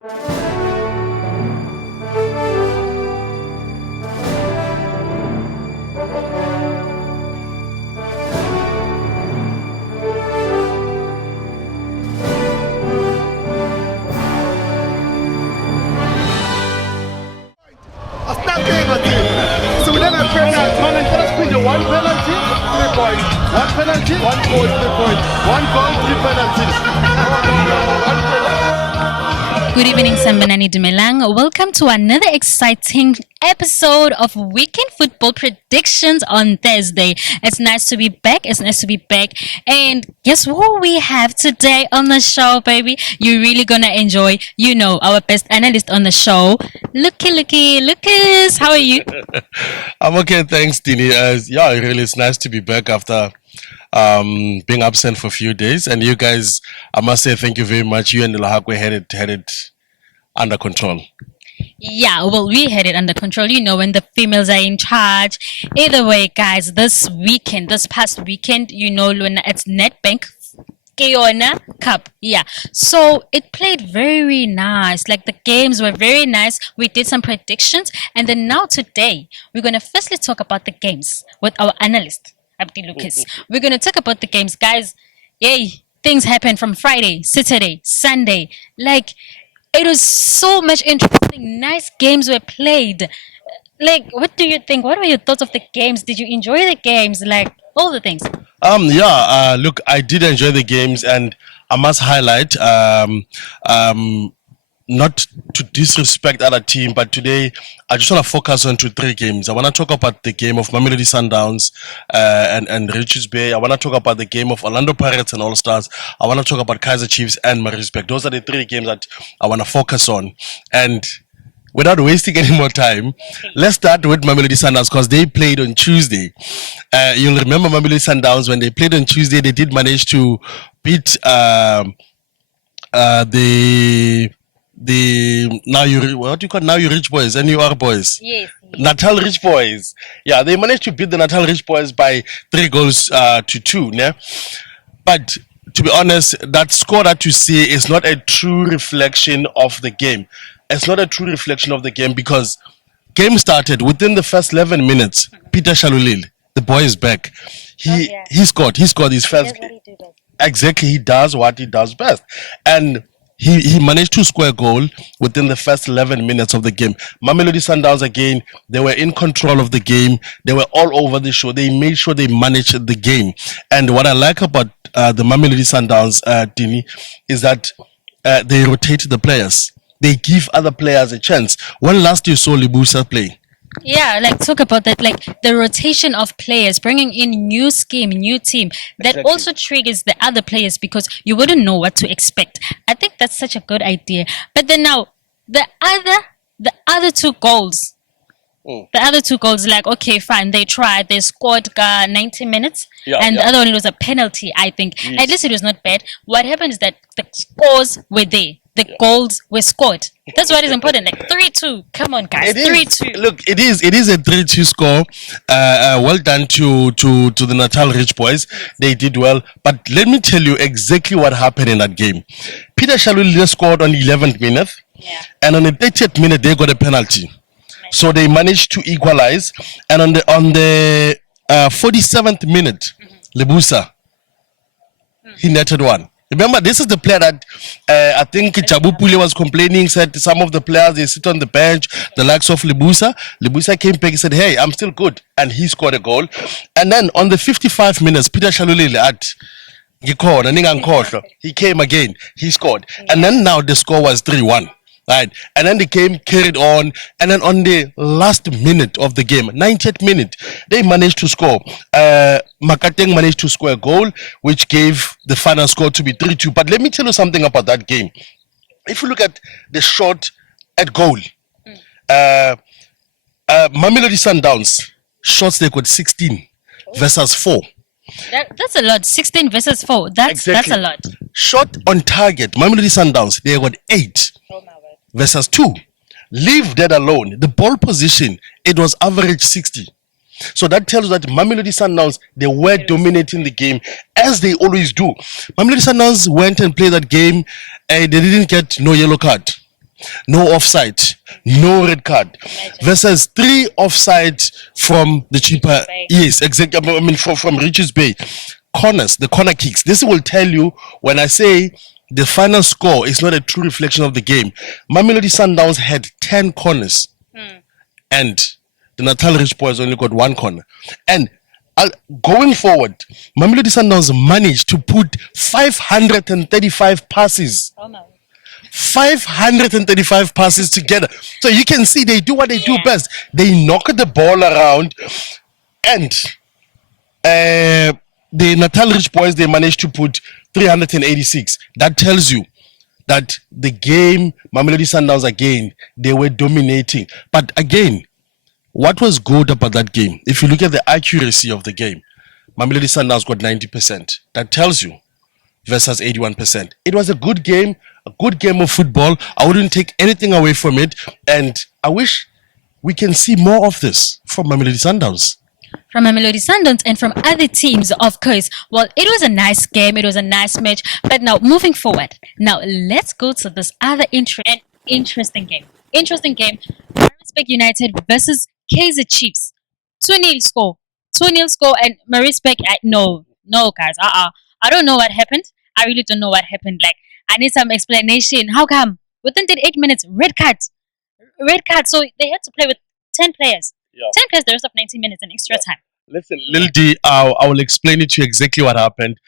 So we're not fair now. Man, and that's been the one penalty, 3 points. One penalty, 1 point, 3 points. 1 goal, 3 penalties. Good evening, Sambanani Dumelang. Welcome to another exciting episode of Weekend Football Predictions on Thursday. It's nice to be back. And guess what we have today on the show, baby? You're really gonna enjoy, our best analyst on the show. Lucas, how are you? I'm okay, thanks, Dineo. Really, it's nice to be back after being absent for a few days. And you guys, I must say thank you very much. You and Lahakwe had it under control. Yeah, well, we had it under control, when the females are in charge. Either way, guys, this past weekend, Luna, it's Nedbank Keona Cup. Yeah. So it played very nice. Like the games were very nice. We did some predictions. And then now today, we're going to firstly talk about the games with our analyst, Abdi Lucas. We're going to talk about the games. Guys, yay, things happened from Friday, Saturday, Sunday. Like, it was so much interesting. Nice games were played. Like, what do you think? What were your thoughts of the games? Did you enjoy the games? Like, all the things. Look, I did enjoy the games, and I must highlight, not to disrespect other team, but today I just want to focus on 3 games. I want to talk about the game of MAMELODI Sundowns and Richards Bay. I want to talk about the game of Orlando Pirates and All Stars. I want to talk about Kaizer Chiefs and Maritzburg. Those are the 3 games that I want to focus on. And without wasting any more time, let's start with MAMELODI Sundowns because they played on Tuesday. You'll remember MAMELODI Sundowns, when they played on Tuesday, they did manage to beat the now you Rich Boys, NUR Boys. Yes. Natal Rich Boys. Yeah, they managed to beat the Natal Rich Boys by 3 goals to 2. Yeah? But to be honest, that score that you see is not a true reflection of the game. It's not a true reflection of the game because game started within the first 11 minutes. Peter Shalulil, the boy is back. He scored his first. Exactly, he does what he does best. And he managed to score a goal within the first 11 minutes of the game. MAMELODI Sundowns, again, they were in control of the game. They were all over the show. They made sure they managed the game. And what I like about the MAMELODI Sundowns, Dini, is that they rotate the players. They give other players a chance. When last you saw Libusa play? Yeah, like talk about that, like the rotation of players, bringing in new scheme, new team. That Exactly. also triggers the other players because you wouldn't know what to expect. I think that's such a good idea. But then now, the other 2 goals. The other 2 goals, like, okay, fine, they tried, they scored 90 minutes, and the other one, it was a penalty, I think. Yes. At least it was not bad. What happened is that the scores were there. The goals were scored. That's what is important. Like 3-2. Come on, guys. 3-2. Look, it is a 3-2 score. Well done to the Natal Rich Boys. They did well. But let me tell you exactly what happened in that game. Peter Shalulile scored on the 11th minute. Yeah. And on the 30th minute, they got a penalty. So they managed to equalize. And on the 47th minute, Lebusa, he netted one. Remember, this is the player that I think Jabu Pule was complaining, said some of the players, they sit on the bench, the likes of Lebusa. Lebusa came back and said, hey, I'm still good. And he scored a goal. And then on the 55 minutes, Peter Shalulile he came again, he scored. And then now the score was 3-1. Right. And then the game carried on. And then on the last minute of the game, 90th minute, they managed to score. Makateng managed to score a goal, which gave the final score to be 3-2. But let me tell you something about that game. If you look at the shot at goal, MAMELODI Sundowns shots, they got 16 versus 4. That's a lot. 16 versus 4. That's a lot. Shot on target, MAMELODI Sundowns, they got 8. Versus 2. Leave that alone. The ball position, it was average 60. So that tells you that MAMELODI Sundowns, they were dominating the game as they always do. MAMELODI Sundowns went and played that game and they didn't get no yellow card. no offside, no red card, versus 3 offside from the cheaper. Bay. Yes, exactly. I mean, from Richards Bay. Corners, the corner kicks. This will tell you when I say the final score is not a true reflection of the game. Mamelodi Sundowns had 10 corners, and the Natal Rich Boys only got 1 corner. And going forward, Mamelodi Sundowns managed to put 535 passes. Oh no. 535 passes together. So you can see they do what they do best. They knock the ball around, and the Natal Rich Boys, they managed to put 386. That tells you that the game, Mamelodi Sundowns again, they were dominating. But again, what was good about that game? If you look at the accuracy of the game, Mamelodi Sundowns got 90%. That tells you versus 81%. It was a good game of football. I wouldn't take anything away from it. And I wish we can see more of this from Mamelodi Sundowns. From Mamelodi Sundowns and from other teams, of course. Well, it was a nice game. It was a nice match. But now, moving forward. Now, let's go to this other interesting game. Interesting game. Maritzburg United versus Kaizer Chiefs. 2-0 score. 2-0 score. And Maritzburg, no, guys. I don't know what happened. I really don't know what happened. Like, I need some explanation. How come? Within 38 minutes, red card. So they had to play with 10 players. Yeah. 10 plus the rest of 90 minutes in extra time. Listen, Lil D, I will explain it to you exactly what happened.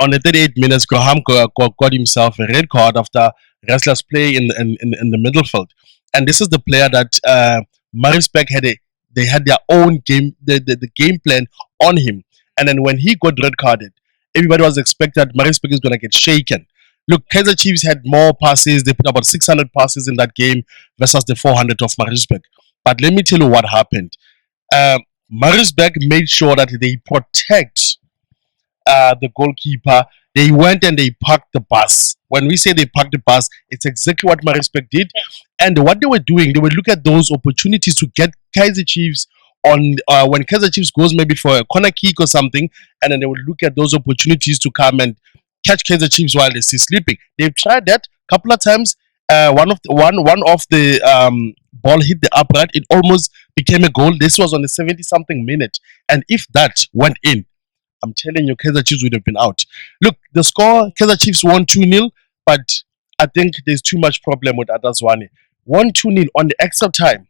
On the 38 minutes, Graham got himself a red card after restless play in the middle field. And this is the player that Maritzburg they had their own game, the game plan on him. And then when he got red carded, everybody was expected that Maritzburg is going to get shaken. Look, Kaizer Chiefs had more passes. They put about 600 passes in that game versus the 400 of Maritzburg. But let me tell you what happened. Maritzburg made sure that they protect the goalkeeper. They went and they parked the bus. When we say they parked the bus, it's exactly what Maritzburg did. And what they were doing, they would look at those opportunities to get Kaizer Chiefs on when Kaizer Chiefs goes maybe for a corner kick or something, and then they would look at those opportunities to come and catch Kaizer Chiefs while they're still sleeping. They've tried that a couple of times. One of the ball hit the upright. It almost became a goal. This was on the 70-something minute. And if that went in, I'm telling you, Kaizer Chiefs would have been out. Look, the score, Kaizer Chiefs won 2-0, but I think there's too much problem with Adazwane. 1-2-0 on the extra time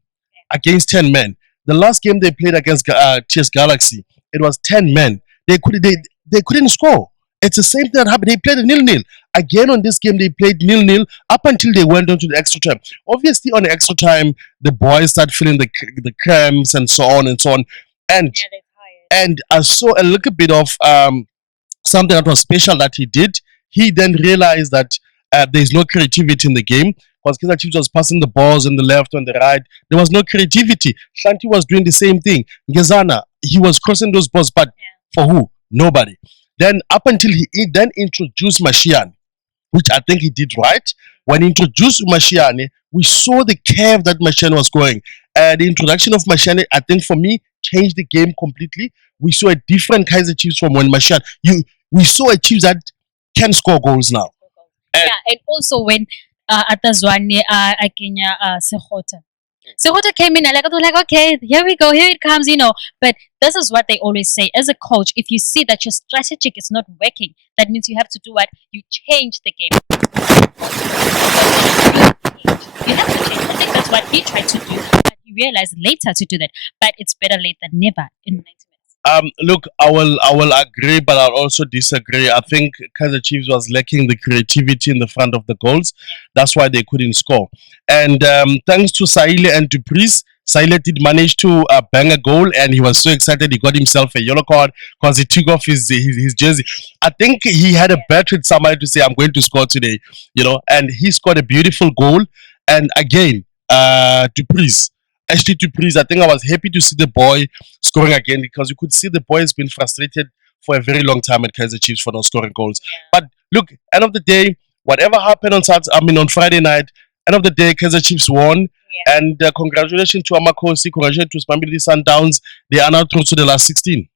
against 10 men. The last game they played against TS Galaxy, it was 10 men. They couldn't score. It's the same thing that happened. They played a 0-0. Again, on this game, they played 0-0 up until they went on to the extra time. Obviously, on the extra time, the boys start feeling the cramps and so on and so on. And I saw a little bit of something that was special that he did. He then realized that there's no creativity in the game because Kaizer Chiefs was passing the balls on the left, on the right. There was no creativity. Shanti was doing the same thing. Ngezana, he was crossing those balls, but for who? Nobody. Then up until he then introduced Mashiane, which I think he did right. When he introduced Mashiane, we saw the curve that Mashiane was going. The introduction of Mashiane, I think for me, changed the game completely. We saw a different Kaizer Chiefs from when Mashiane. We saw a Chiefs that can score goals now. And also when Atazwane Akenya Sekota. Sekota came in and like, okay, here we go, here it comes, But this is what they always say. As a coach, if you see that your strategic is not working, that means you have to do what? You change the game. You have to change. I think that's what he tried to do. But he realized later to do that. But it's better late than never in 90 minutes. Look, I will agree, but I'll also disagree. I think Kaizer Chiefs was lacking the creativity in the front of the goals. That's why they couldn't score. And thanks to Saile and to Priest, Saile did manage to bang a goal, and he was so excited he got himself a yellow card because he took off his jersey. I think he had a bet with somebody to say, I'm going to score today, and he scored a beautiful goal. And again, to Priest. Actually, to Priest, I think I was happy to see the boy scoring again because you could see the boy has been frustrated for a very long time at Kaizer Chiefs for not scoring goals. But look, end of the day, whatever happened on Friday night, end of the day, Kaizer Chiefs won. And congratulations to Amakosi, congratulations to Mamelodi Sundowns. They are now through to the last 16.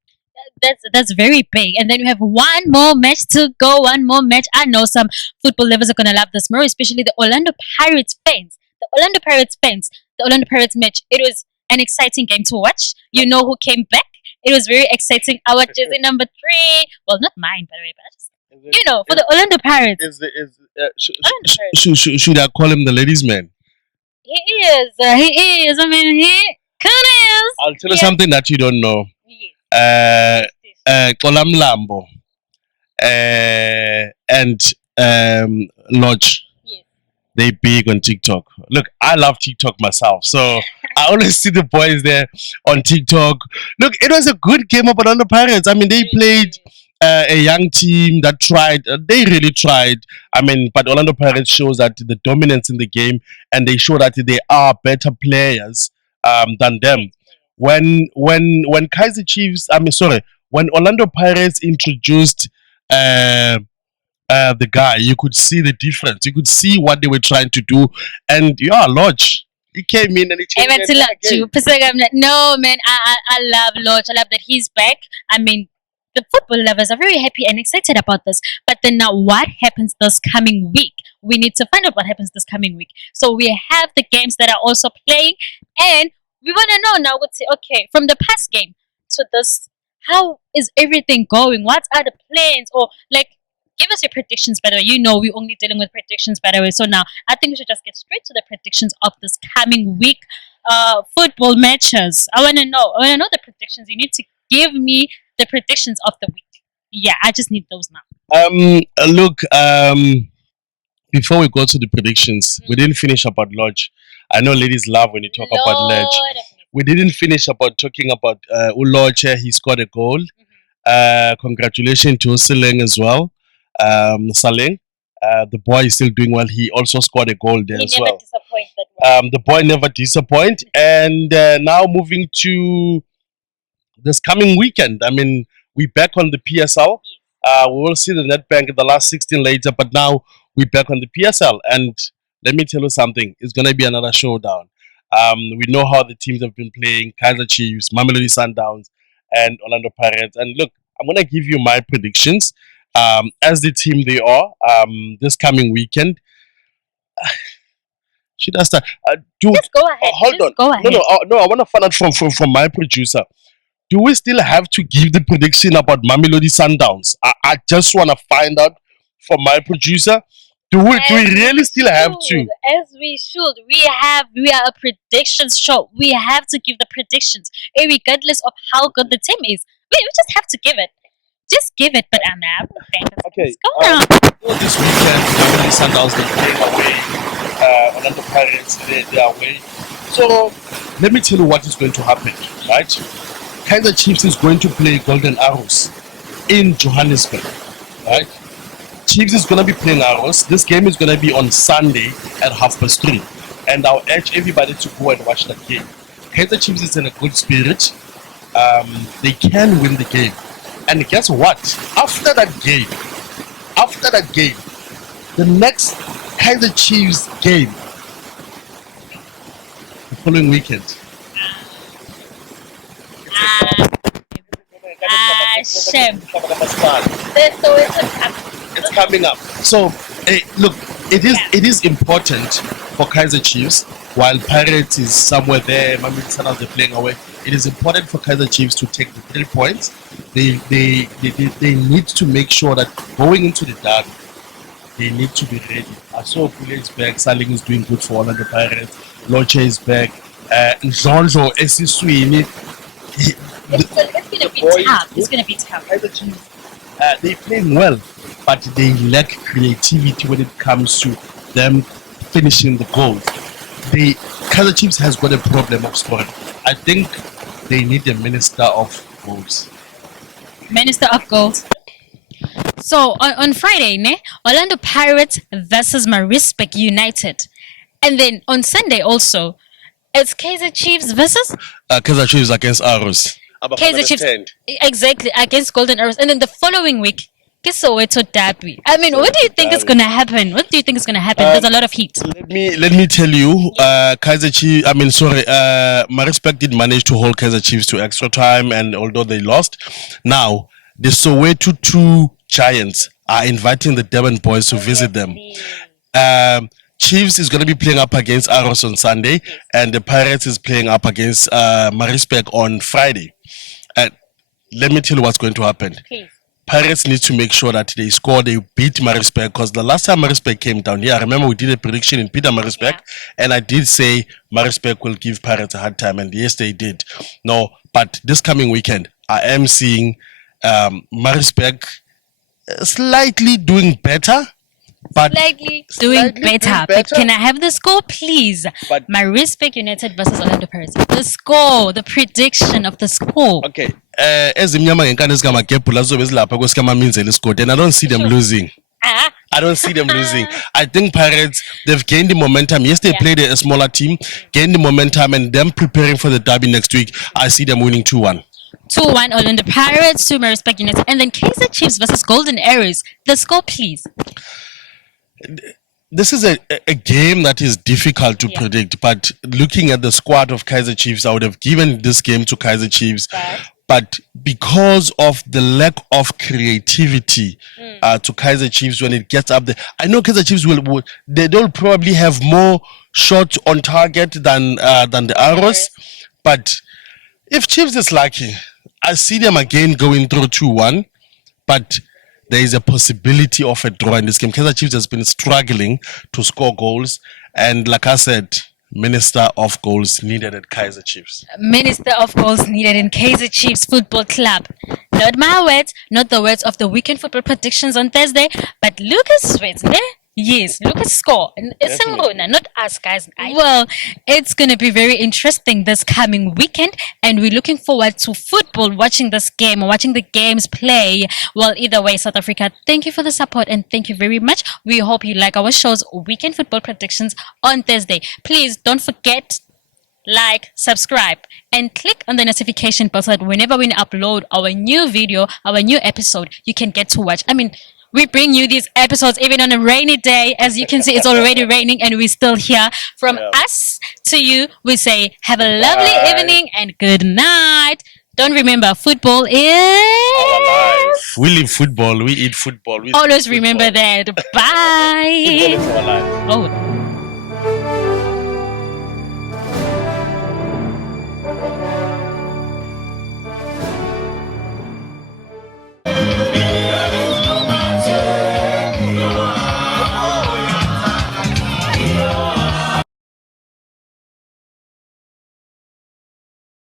That's very big. And then we have one more match to go. One more match. I know some football lovers are going to love this more, especially the Orlando Pirates fans. the Orlando Pirates fans, the Orlando Pirates match, it was an exciting game to watch. You know who came back? It was very exciting. Our jersey number 3, well, not mine, by the way, but you know, for the Orlando Pirates. Orlando Pirates. Should I call him the ladies' man? He is. He is. I mean, he kind of is. I'll tell you something that you don't know. Kolam Lambo and Lodge. Yes. They big on TikTok. Look, I love TikTok myself, so I always see the boys there on TikTok. Look, it was a good game of Orlando Pirates. I mean, they played a young team that tried. They really tried. I mean, but Orlando Pirates shows that the dominance in the game, and they show that they are better players than them. When Kaizer Chiefs, when Orlando Pirates introduced the guy, you could see the difference. You could see what they were trying to do, and Lodge. He came in and he changed I'm like, no, man, I love Lodge. I love that he's back. I mean, the football lovers are very happy and excited about this. But then now what happens this coming week? We need to find out what happens this coming week. So we have the games that are also playing, and we want to know now, okay, from the past game to this, how is everything going? What are the plans? Or like, give us your predictions, by the way. You know, we're only dealing with predictions, by the way. So now I think we should just get straight to the predictions of this coming week football matches. I want to know the predictions. You need to give me the predictions of the week. Yeah, I just need those now. Look, before we go to the predictions, we didn't finish about Lodge. I know ladies love when you talk about Lodge. We didn't finish about talking about Lodge. He scored a goal. Congratulations to Sileng as well. Saleng, the boy is still doing well. He also scored a goal there as well. The boy never disappoints. And now moving to this coming weekend. I mean, we're back on the PSL. We will see the Netbank in the last 16 later, but now we're back on the PSL. And let me tell you something, it's going to be another showdown. We know how the teams have been playing: Kaizer Chiefs, MAMELODI Sundowns, and Orlando Pirates. And look, I'm going to give you my predictions as the team they are this coming weekend. Should I start? Just go ahead. Hold on. Go ahead. No. I want to find out from my producer. Do we still have to give the prediction about MAMELODI Sundowns? I just want to find out from my producer. Do we really still have to? As we should. We are a predictions show. We have to give the predictions, regardless of how good the team is. We just have to give it. Just give it, but I'm not. Okay. Go on. This weekend, MAMELODI Sundowns, they're playing away. Orlando Pirates, they're away. So, let me tell you what is going to happen, right? Kaizer Chiefs is going to play Golden Arrows in Johannesburg, right? Chiefs is going to be playing Arrows. This game is going to be on Sunday at 3:30. And I'll urge everybody to go and watch that game. Kaizer Chiefs is in a good spirit. They can win the game. And guess what? After that game, the next Kaizer Chiefs game, the following weekend. Shame. It's coming up. So, look, it is important for Kaizer Chiefs, while Pirates is somewhere there, MAMELODI Sundowns they're playing away. It is important for Kaizer Chiefs to take the 3 points. They need to make sure that going into the derby, they need to be ready. I saw Pule is back, Saling is doing good for Orlando Pirates, Loche is back, Njonjo, Esiswini. It's going to be tough. It's going to be tough. Kaizer Chiefs, they're playing well, but they lack creativity when it comes to them finishing the goals. Kaizer Chiefs has got a problem of scoring. I think they need a minister of goals. Minister of goals. So on Friday, Orlando Pirates versus Maritzburg United, and then on Sunday also, it's Kaizer Chiefs versus Kaizer Chiefs against Arrows. Kaizer Chiefs exactly against Golden Arrows, and then the following week, Soweto Derby. I mean, what do you think is going to happen? What do you think is going to happen? There's a lot of heat. Let me tell you, Kaizer Chiefs. Maritzburg did manage to hold Kaizer Chiefs to extra time, and although they lost, now the Soweto 2 Giants are inviting the Durban boys to visit them. Chiefs is going to be playing up against Arrows on Sunday, and the Pirates is playing up against Maritzburg on Friday. And let me tell you what's going to happen. Please. Pirates need to make sure that they score, they beat Maritzburg, because the last time Maritzburg came down here, I remember we did a prediction in Peter Maritzburg, and I did say Maritzburg will give Pirates a hard time, and yes, they did. No, but this coming weekend, I am seeing Maritzburg slightly doing better. But Slightly doing better. But can I have the score, please? But- Maritzburg United versus Orlando Pirates. The score, the prediction of the score. Okay, ezimnyama ngenkani ezikamagebhula zizobe zilapha kwesikamaminzela isikoti, and I don't see them losing. Ah, I don't see them losing. I think Pirates, they've gained the momentum. Yes, they played a smaller team, gained the momentum, and them preparing for the derby next week. I see them winning 2-1. 2-1 Orlando Pirates to Maritzburg United. And then Kaizer Chiefs versus Golden Arrows. The score, please. This is a game that is difficult to predict, but looking at the squad of Kaizer Chiefs, I would have given this game to Kaizer Chiefs. But because of the lack of creativity to Kaizer Chiefs when it gets up there, I know Kaizer Chiefs they'll probably have more shots on target than the Arrows. But if Chiefs is lucky, I see them again going through 2-1. But there is a possibility of a draw in this game. Kaizer Chiefs has been struggling to score goals. And like I said, Minister of Goals needed at Kaizer Chiefs. Minister of Goals needed in Kaizer Chiefs Football Club. Not my words, not the words of the weekend football predictions on Thursday, but Lucas' words, ne? Yes, Lucas score. It's not us, guys. Well, it's going to be very interesting this coming weekend, and we're looking forward to football, watching this game, watching the games play. Well, either way, South Africa, thank you for the support, and thank you very much. We hope you like our show's weekend football predictions on Thursday. Please don't forget, like, subscribe, and click on the notification bell so that whenever we upload our new video, our new episode, you can get to watch. I mean, we bring you these episodes even on a rainy day. As you can see, it's already raining and we're still here. From us to you, we say have a lovely evening and good night. Don't remember, football is... We live football, we eat football. We Always speak remember football. that. Bye. Football is our life. Oh.